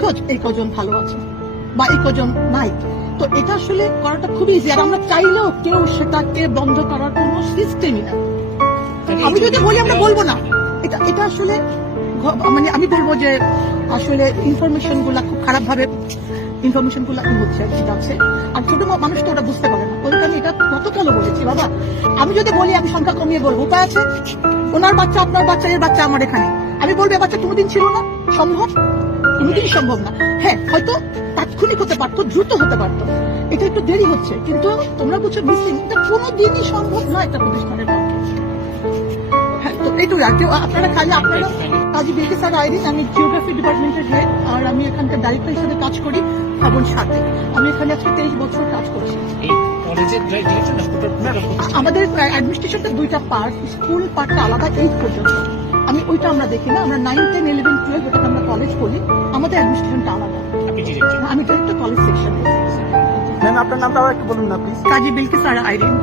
নিখোঁজ, এই কজন ভালো আছে বা এই কজন নাই। তো এটা আসলে করাটা খুবই ইজি, আর আমরা চাইলেও কেউ সেটাকে বন্ধ করার কোনো সিস্টেমই না। আমি যদি বলি আমরা বলবো না, এটা আসলে মানে আমি বলবো যে আসলে ইনফরমেশন গুলা খুব খারাপ ভাবে ইনফরমেশন গুলা হচ্ছে যাচ্ছে, আর ছোট মানুষ তো ওটা বুঝতে পারে না। ওইটা আমি এটা গতকালও বলেছি, বাবা আমি যদি বলি আমি সংখ্যা কমিয়ে বলবো, উপায় আছে? ওনার বাচ্চা আপনার বাচ্চা, এর বাচ্চা আমার এখানে, আমি বলবো বাচ্চা কোনোদিন ছিল না, সম্ভব? কোনোদিনই সম্ভব না। হ্যাঁ, হয়তো তাৎক্ষণিক হতে পারতো, দ্রুত হতে পারতো, এটা একটু দেরি হচ্ছে, কিন্তু তোমরা বলছো মিসিং, এটা কোনোদিনই সম্ভব নয় একটা প্রতিষ্ঠানের পক্ষে। হ্যাঁ, তো এইটুকু। আর কেউ আপনারা খালি আপনারা কাজী বিলকিস স্যার আইরিন, আমি জিওগ্রাফি ডিপার্টমেন্টের হেড, আর আমি এখানকার ডাইরেক্টর হিসেবে কাজ করি শ্রাবণ সাথে। আমি এখানে আজকে 23 বছর কাজ করছি। আমাদের অ্যাডমিনিস্ট্রেশনটা দুইটা পার্ট, স্কুল পার্টটা আলাদা 8 পর্যন্ত। আমি ওইটা আমরা দেখি না, আমরা 9, 10, 11, 12 ওটাকে আমরা কলেজ বলি, আমাদের অ্যাডমিনিস্ট্রেশনটা আলাদা। আমি ডাইরেক্টর কলেজ সেকশনে। ম্যাম আপনার নামটা আবার একটু বলুন না প্লিজ। কাজী বিলকিস স্যার আইরিন।